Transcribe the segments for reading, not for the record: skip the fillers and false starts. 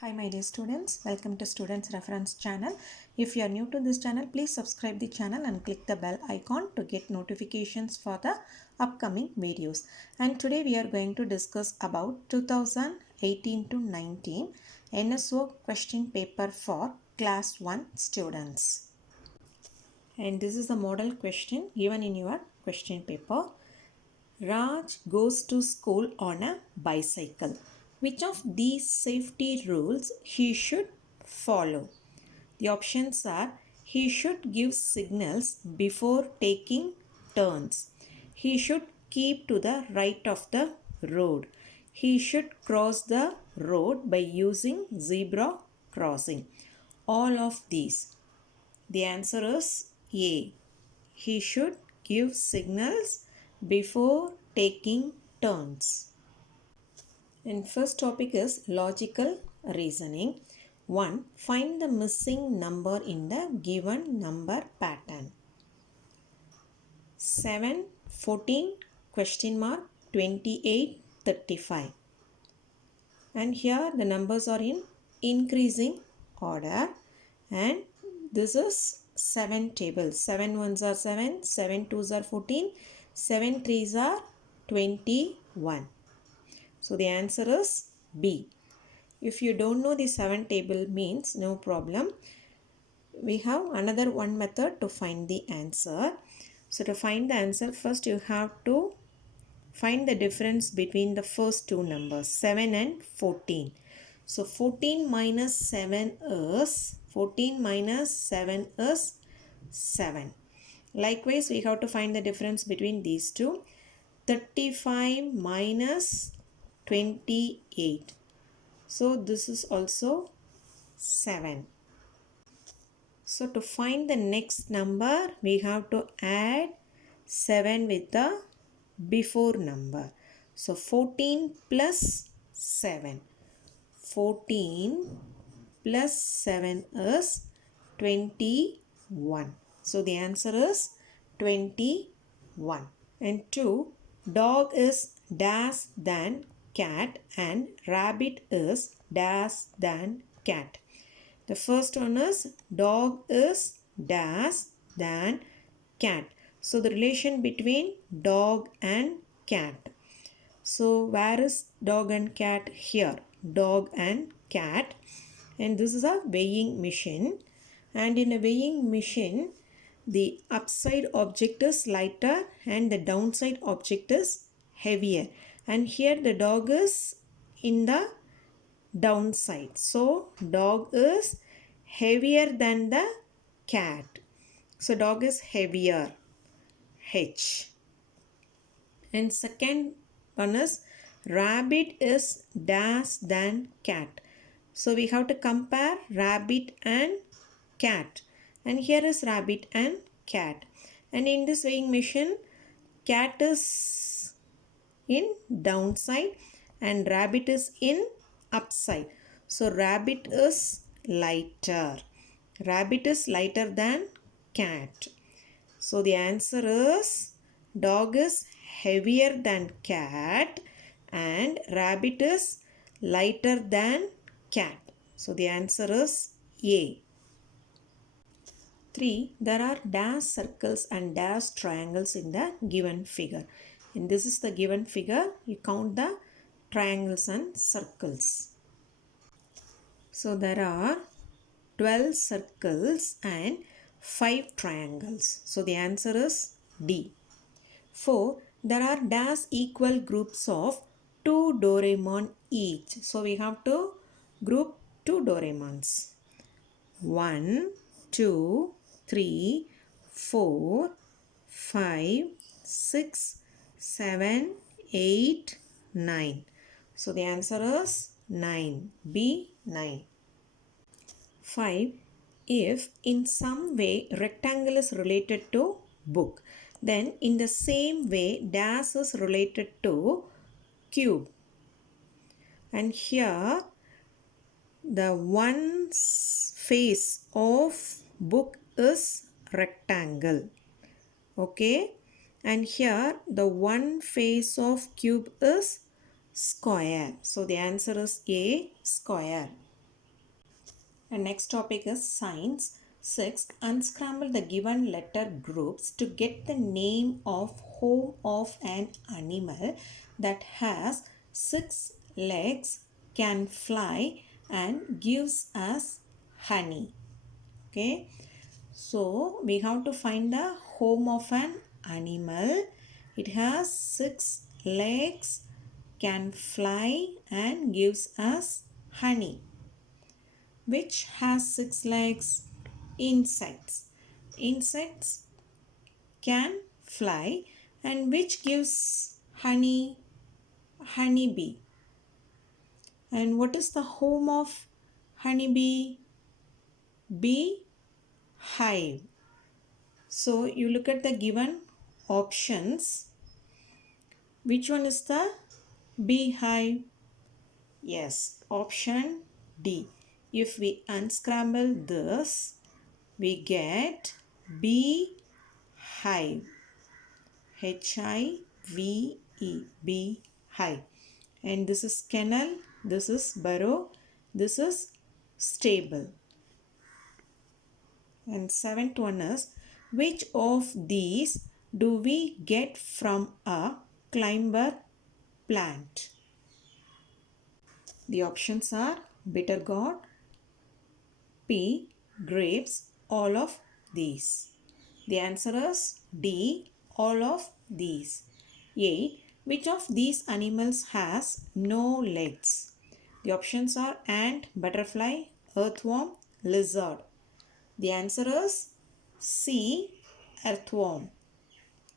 Hi my dear students, welcome to Students Reference channel. If you are new to this channel, please subscribe the channel and click the bell icon to get notifications for the upcoming videos. And today we are going to discuss about 2018 to 19 NSO question paper for class 1 students. And this is the model question given in your question paper. Raj goes to school on a bicycle. Which of these safety rules he should follow? The options are: he should give signals before taking turns. He should keep to the right of the road. He should cross the road by using zebra crossing. All of these. The answer is A. He should give signals before taking turns. And first topic is logical reasoning. 1. Find the missing number in the given number pattern. 7, 14, question mark, 28, 35. And here the numbers are in increasing order, and this is 7 tables. 7 ones are 7, 7 twos are 14, 7 threes are 21. So the answer is B. If you don't know the 7 table means no problem. We have another one method to find the answer. So to find the answer, first you have to find the difference between the first two numbers 7 and 14. So 14 minus 7 is 7. Likewise, we have to find the difference between these two. 35 minus 28. So this is also 7. So to find the next number, we have to add 7 with the before number. So 14 plus 7. 14 plus 7 is 21. So the answer is 21. And 2. Dog is dash than cat and rabbit is dash than cat. The first one is dog is dash than cat. So the relation between dog and cat. So where is dog and cat? Here. Dog and cat. And this is a weighing machine. And in a weighing machine, the upside object is lighter and the downside object is heavier. And here the dog is in the downside. So dog is heavier than the cat. So dog is heavier. H. And second one is rabbit is dash than cat. So we have to compare rabbit and cat. And here is rabbit and cat. And in this weighing machine, cat is in downside and rabbit is in upside. So rabbit is lighter. Rabbit is lighter than cat. So the answer is dog is heavier than cat and rabbit is lighter than cat. So the answer is A. 3. There are dash circles and dash triangles in the given figure. And this is the given figure. You count the triangles and circles. So there are 12 circles and 5 triangles. So the answer is D. 4. There are dash equal groups of 2 Doraemon each. So we have to group 2 Doraemons. 1, 2, 3, 4, 5, 6, 7, 8, 9. So the answer is 9. B. 9. 5. If in some way rectangle is related to book, then in the same way dash is related to cube. And here the one face of book is rectangle. Okay. And here the one face of cube is square. So the answer is A, square. And next topic is science. Sixth, unscramble the given letter groups to get the name of home of an animal that has six legs, can fly, and gives us honey. Okay, so we have to find the home of an animal. It has six legs, can fly, and gives us honey. Which has six legs? Insects. Insects can fly, and which gives honey? Honeybee. And what is the home of honeybee? Bee hive. So you look at the given options. Which one is the beehive? Yes, option D. If we unscramble this, we get beehive. Hive. Beehive. And this is kennel, this is burrow, this is stable. And seventh one is, which of these do we get from a climber plant? The options are bitter gourd, pea, grapes, all of these. The answer is D, all of these. A. Which of these animals has no legs? The options are ant, butterfly, earthworm, lizard. The answer is C, earthworm.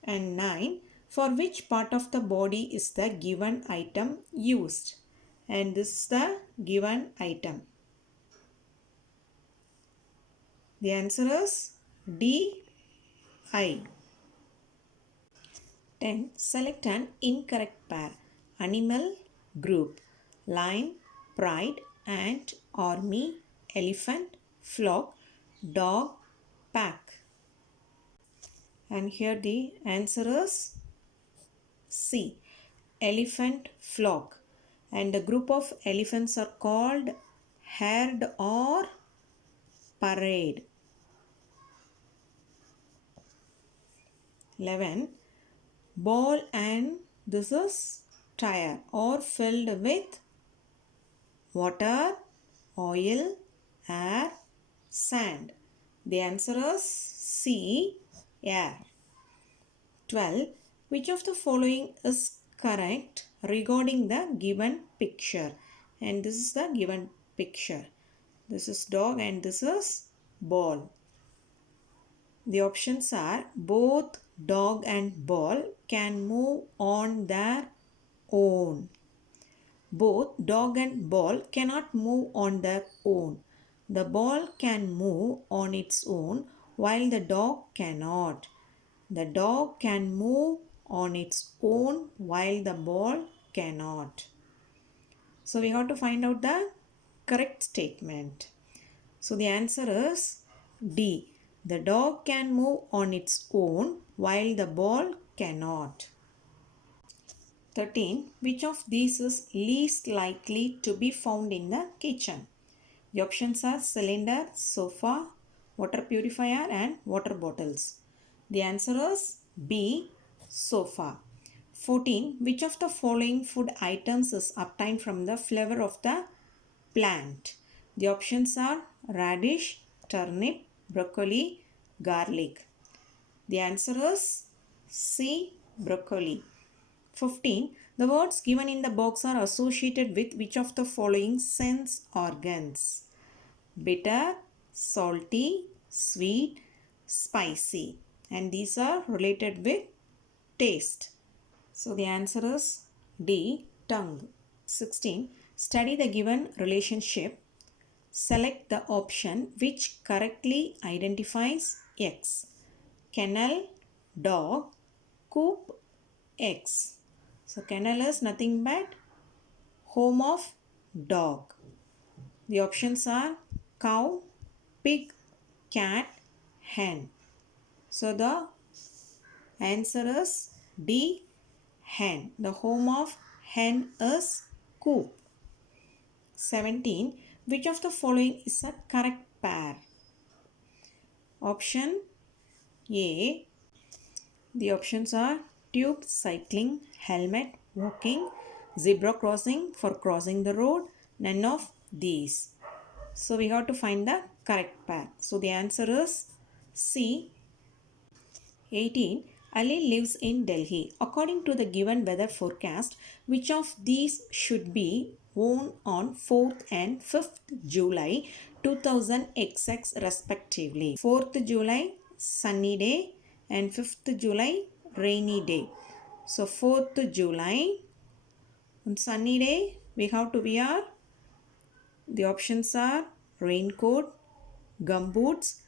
And 9. For which part of the body is the given item used? And this is the given item. The answer is D, eye. 10. Select an incorrect pair. Animal group. Lion, pride, ant, army, elephant, flock, dog, pack. And here the answer is C, elephant flock. And the group of elephants are called herd or parade. 11. Ball and this is tire or filled with water, oil, air, sand. The answer is C, air. 12. Which of the following is correct regarding the given picture? And this is the given picture. This is dog and this is ball. The options are both dog and ball can move on their own. Both dog and ball cannot move on their own. The ball can move on its own while the dog cannot. The dog can move on its own while the ball cannot. So we have to find out the correct statement. So the answer is D. The dog can move on its own while the ball cannot. 13. Which of these is least likely to be found in the kitchen? The options are cylinder, sofa, water purifier and water bottles. The answer is B, sofa. 14. Which of the following food items is obtained from the flower of the plant? The options are radish, turnip, broccoli, garlic. The answer is C, broccoli. 15. The words given in the box are associated with which of the following sense organs? Bitter, salty, sweet, spicy. And these are related with taste. So the answer is D, tongue. 16. Study the given relationship. Select the option which correctly identifies X. Kennel, dog, coop, eggs. So kennel is nothing but home of dog. The options are cow, pig, cat, hen. So the answer is D, hen. The home of hen is coop. 17. Which of the following is a correct pair? Option A. The options are tube cycling, helmet walking, zebra crossing for crossing the road, none of these. So we have to find the correct pair. So the answer is C. 18. Ali lives in Delhi. According to the given weather forecast, which of these should be worn on 4th and 5th July 2000 XX respectively? 4th July sunny day and 5th July rainy day. So 4th July on sunny day we have to wear, the options are raincoat, gumboots,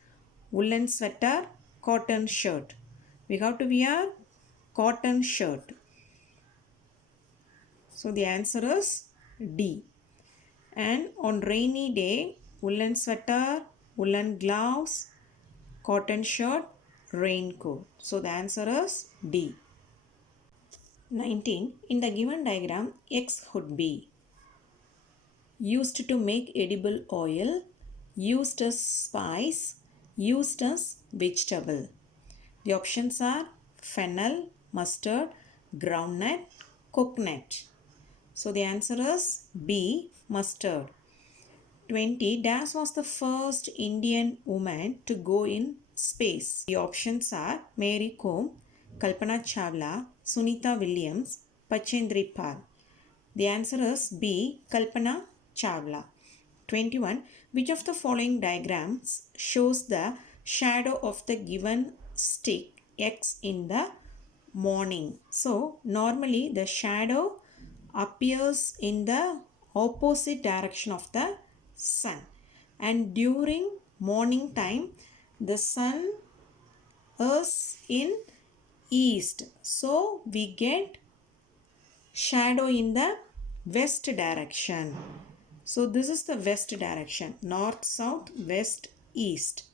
woolen sweater, cotton shirt. We have to wear cotton shirt. So the answer is D. And on rainy day, woolen sweater, woolen gloves, cotton shirt, raincoat. So the answer is D. 19. In the given diagram, X would be used to make edible oil, used as spice, used as vegetable. The options are fennel, mustard, groundnut, coconut. So the answer is B, mustard. 20. Dash was the first Indian woman to go in space. The options are Mary Kom, Kalpana Chawla, Sunita Williams, Pachendri Pal. The answer is B, Kalpana Chawla. 21. Which of the following diagrams shows the shadow of the given stick X in the morning? So, normally the shadow appears in the opposite direction of the sun, and during morning time the sun is in east, so we get shadow in the west direction. So this is the west direction, north, south, west, east.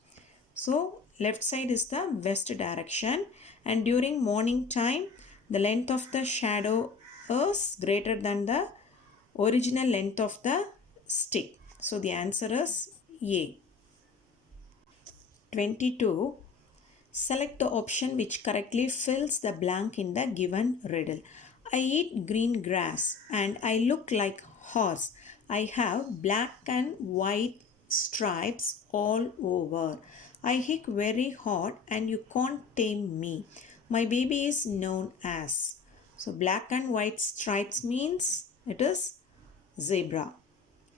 So left side is the west direction, and during morning time the length of the shadow is greater than the original length of the stick. So the answer is A. 22. Select the option which correctly fills the blank in the given riddle. I eat green grass and I look like horse. I have black and white stripes all over. I hit very hard and you can't tame me. My baby is known as. So black and white stripes means it is zebra.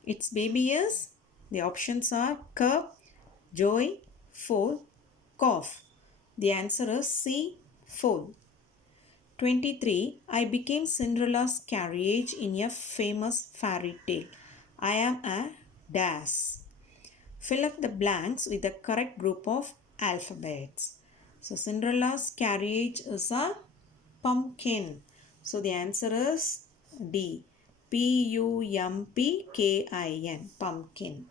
Its baby is, the options are cub, joy, foal, calf. The answer is C, foal. 23. I became Cinderella's carriage in a famous fairy tale. I am a dash. Fill up the blanks with the correct group of alphabets. So Cinderella's carriage is a pumpkin. So the answer is D. Pumpkin, pumpkin.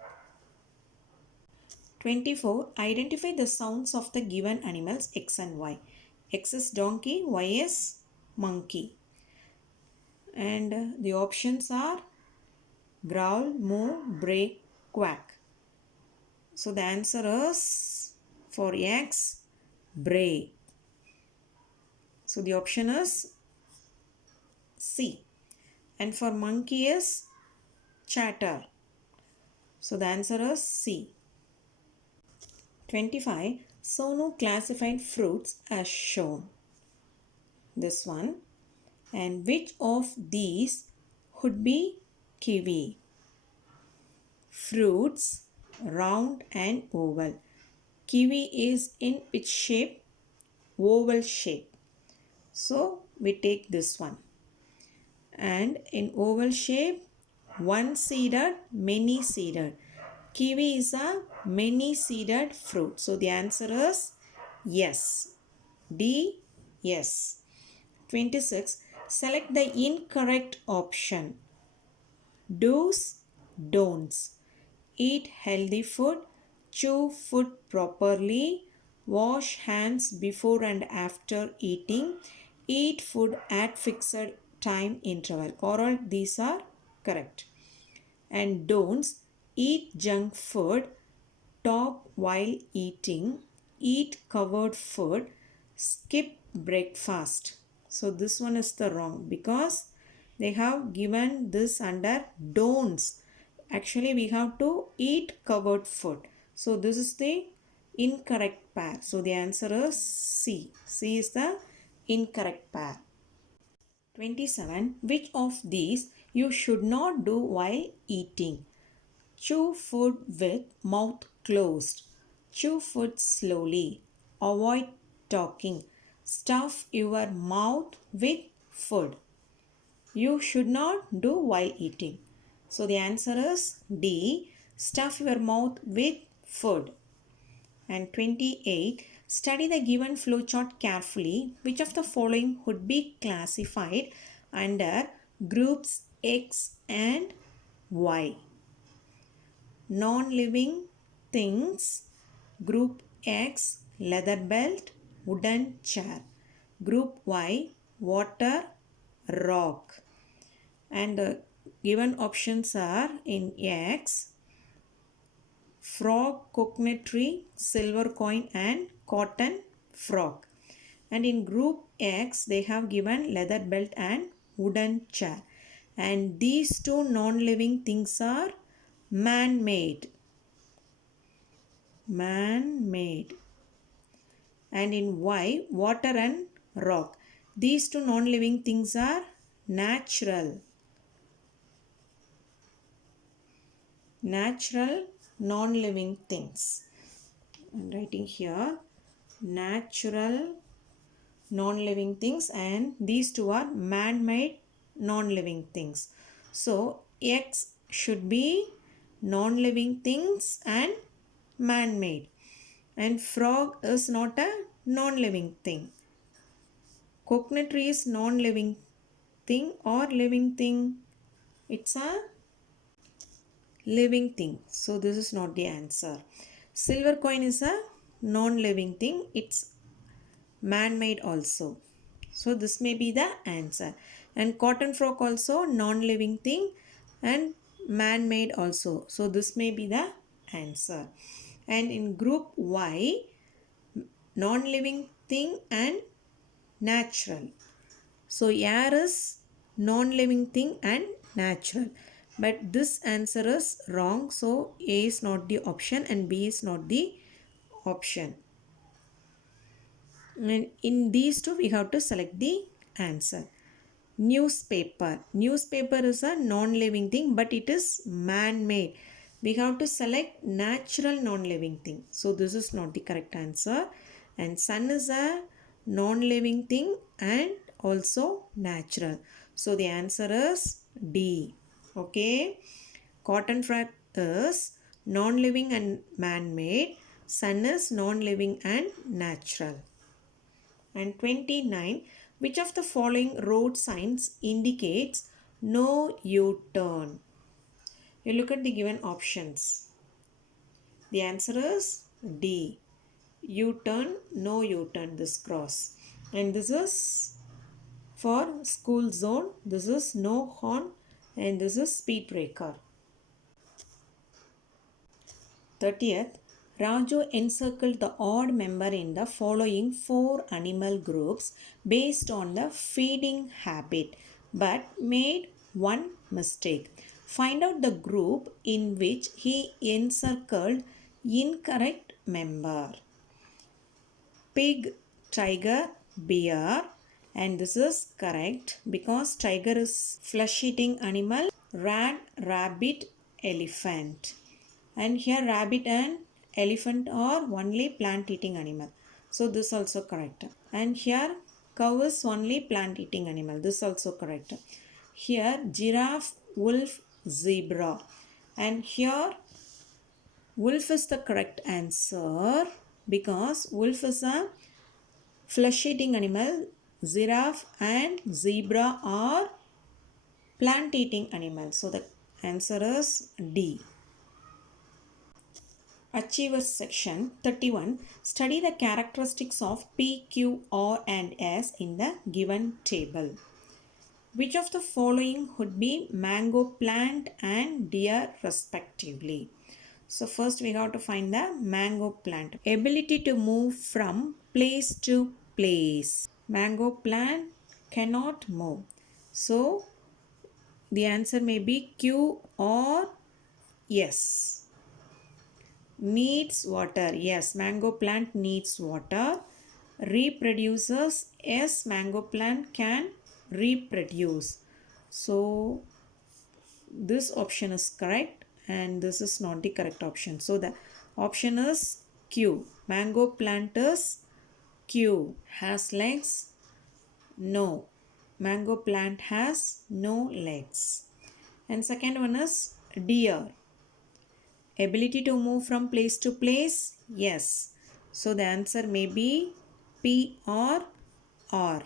24. Identify the sounds of the given animals X and Y. X is donkey, Y is monkey. And the options are growl, moo, bray, quack. So the answer is for X, bray. So the option is C. And for monkey is chatter. So the answer is C. 25. Sonu classified fruits as shown. This one. And which of these would be kiwi? Fruits, round and oval. Kiwi is in which shape? Oval shape. So we take this one. And in oval shape, one seeded, many seeded. Kiwi is a many seeded fruit. So the answer is yes. D, yes. 26. Select the incorrect option. Do's, don'ts. Eat healthy food. Chew food properly. Wash hands before and after eating. Eat food at fixed time interval. All these are correct. And don'ts. eat junk food, talk while eating, eat covered food, skip breakfast. So this one is the wrong because they have given this under don'ts. Actually, we have to eat covered food. So this is the incorrect pair. So the answer is C. C is the incorrect pair. 27. Which of these you should not do while eating? Chew food with mouth closed. Chew food slowly. Avoid talking. Stuff your mouth with food. You should not do while eating. So the answer is D. Stuff your mouth with food. And 28. Study the given flowchart carefully. Which of the following would be classified under groups X and Y? Non-living things. Group X, leather belt, wooden chair. Group Y, water, rock. And the given options are in X, frog, coconut tree, silver coin and cotton frog. And in group X, they have given leather belt and wooden chair. And these two non-living things are man-made. Man-made. And in Y, water and rock. These two non-living things are natural. Natural non-living things. I'm writing here natural non-living things, and these two are man-made non-living things. So X should be non-living things and man-made, and frog is not a non-living thing. Coconut tree is non-living thing or living thing? It's a living thing. So this is not the answer. Silver coin is a non-living thing. It's man-made also. So this may be the answer. And cotton frog also non-living thing and man-made also. So this may be the answer. And in group Y, non-living thing and natural. So air is non-living thing and natural. But this answer is wrong. So A is not the option and B is not the option. And in these two we have to select the answer. Newspaper. Newspaper is a non-living thing but it is man-made. We have to select natural non-living thing. So this is not the correct answer. And sun is a non-living thing and also natural. So the answer is D. Okay. Cotton frog is non-living and man-made. Sun is non-living and natural. And 29. Which of the following road signs indicates no U-turn? You look at the given options. The answer is D. U-turn, no U-turn, this cross. And this is for school zone. This is no horn and this is speed breaker. 30th. Raju encircled the odd member in the following 4 animal groups based on the feeding habit but made one mistake. Find out the group in which he encircled incorrect member. Pig, tiger, bear, and this is correct because tiger is flesh eating animal. Rat, rabbit, elephant. And here rabbit and elephant are only plant eating animal. So this also correct. And here cow is only plant eating animal. This also correct. Here giraffe, wolf, zebra. And here wolf is the correct answer because wolf is a flesh eating animal. Giraffe and zebra are plant eating animals. So the answer is D. Achievers section 31. Study the characteristics of P, Q, R and S in the given table. Which of the following would be mango plant and deer respectively? So first we have to find the mango plant. Ability to move from place to place. Mango plant cannot move. So the answer may be Q or yes. Needs water. Yes, mango plant needs water. Reproduces. Yes, mango plant can reproduce. So this option is correct and this is not the correct option. So the option is Q. Mango plant is Q. Has legs? No. Mango plant has no legs. And second one is deer. Ability to move from place to place? Yes. So the answer may be P or R.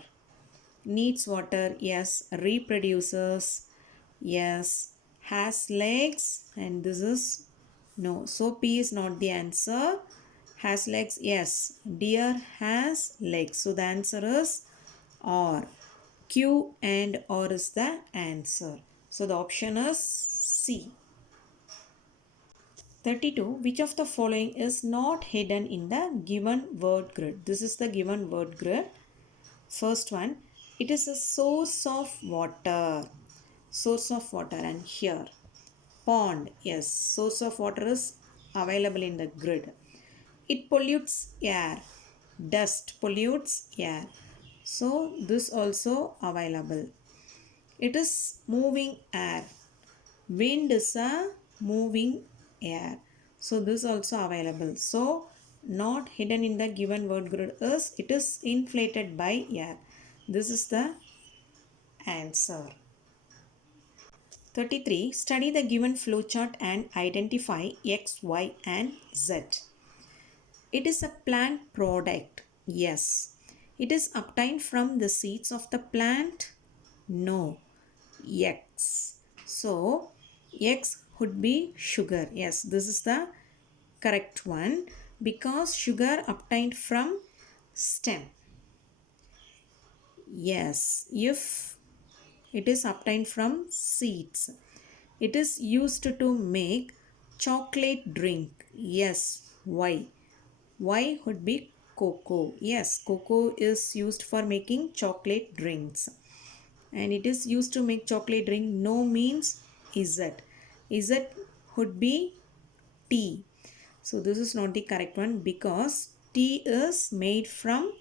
Needs water? Yes. Reproduces? Yes. Has legs? And this is no. So P is not the answer. Has legs? Yes. Deer has legs. So the answer is R. Q and R is the answer. So the option is C. 32. Which of the following is not hidden in the given word grid? This is the given word grid. First one, it is a source of water. Source of water, and here pond. Yes, source of water is available in the grid. It pollutes air. Dust pollutes air. So this also available. It is moving air. Wind is a moving air. So this also available. So not hidden in the given word grid is it is inflated by air. This is the answer. 33. Study the given flowchart and identify X, Y and Z. It is a plant product. Yes. It is obtained from the seeds of the plant. No. X. So X would be sugar. Yes, this is the correct one because sugar obtained from stem. Yes, if it is obtained from seeds. It is used to make chocolate drink. Yes, why? Why would be cocoa. Yes, cocoa is used for making chocolate drinks. And it is used to make chocolate drink. No means Z. Z would be tea. So this is not the correct one because tea is made from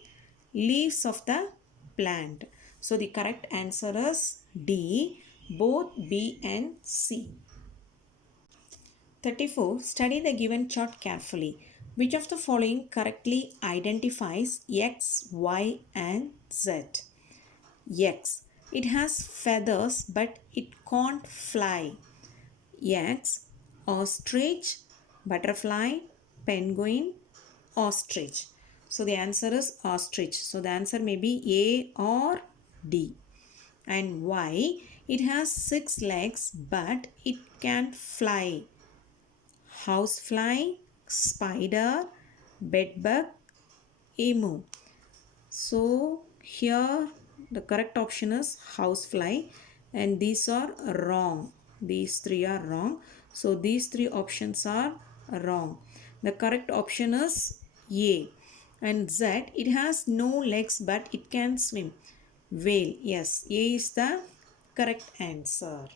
leaves of the plant. So the correct answer is D, both B and C. 34. Study the given chart carefully. Which of the following correctly identifies X, Y and Z? X. It has feathers but it can't fly. X. Ostrich, butterfly, penguin, ostrich. So the answer is ostrich. So the answer may be A or D. And Y. It has 6 legs but it can fly. Housefly, spider, bedbug, emu. So here the correct option is housefly and these are wrong. These three are wrong. So these three options are wrong. The correct option is A. And Z, it has no legs but it can swim. Whale. Yes, A is the correct answer.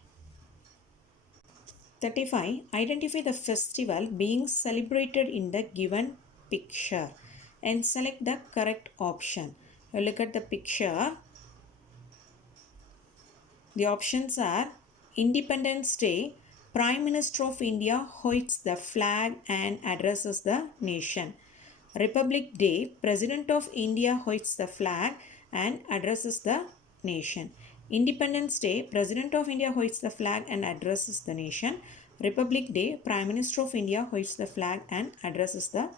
35. Identify the festival being celebrated in the given picture and select the correct option. You look at the picture. The options are Independence Day, Prime Minister of India hoists the flag and addresses the nation. Republic Day, President of India hoists the flag and addresses the nation. Independence Day, President of India hoists the flag and addresses the nation. Republic Day, Prime Minister of India hoists the flag and addresses the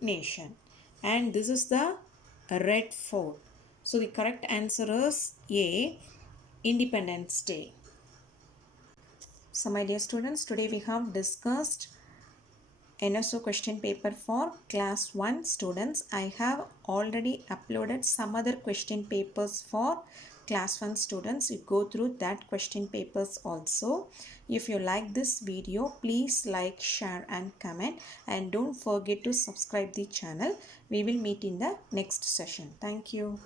nation. And this is the Red Fort. So the correct answer is A, Independence Day. So my dear students, today we have discussed NSO question paper for class 1 students. I have already uploaded some other question papers for Class 1 students, you go through that question papers also. If you like this video, please like, share and comment, and don't forget to subscribe the channel. We will meet in the next session. Thank you.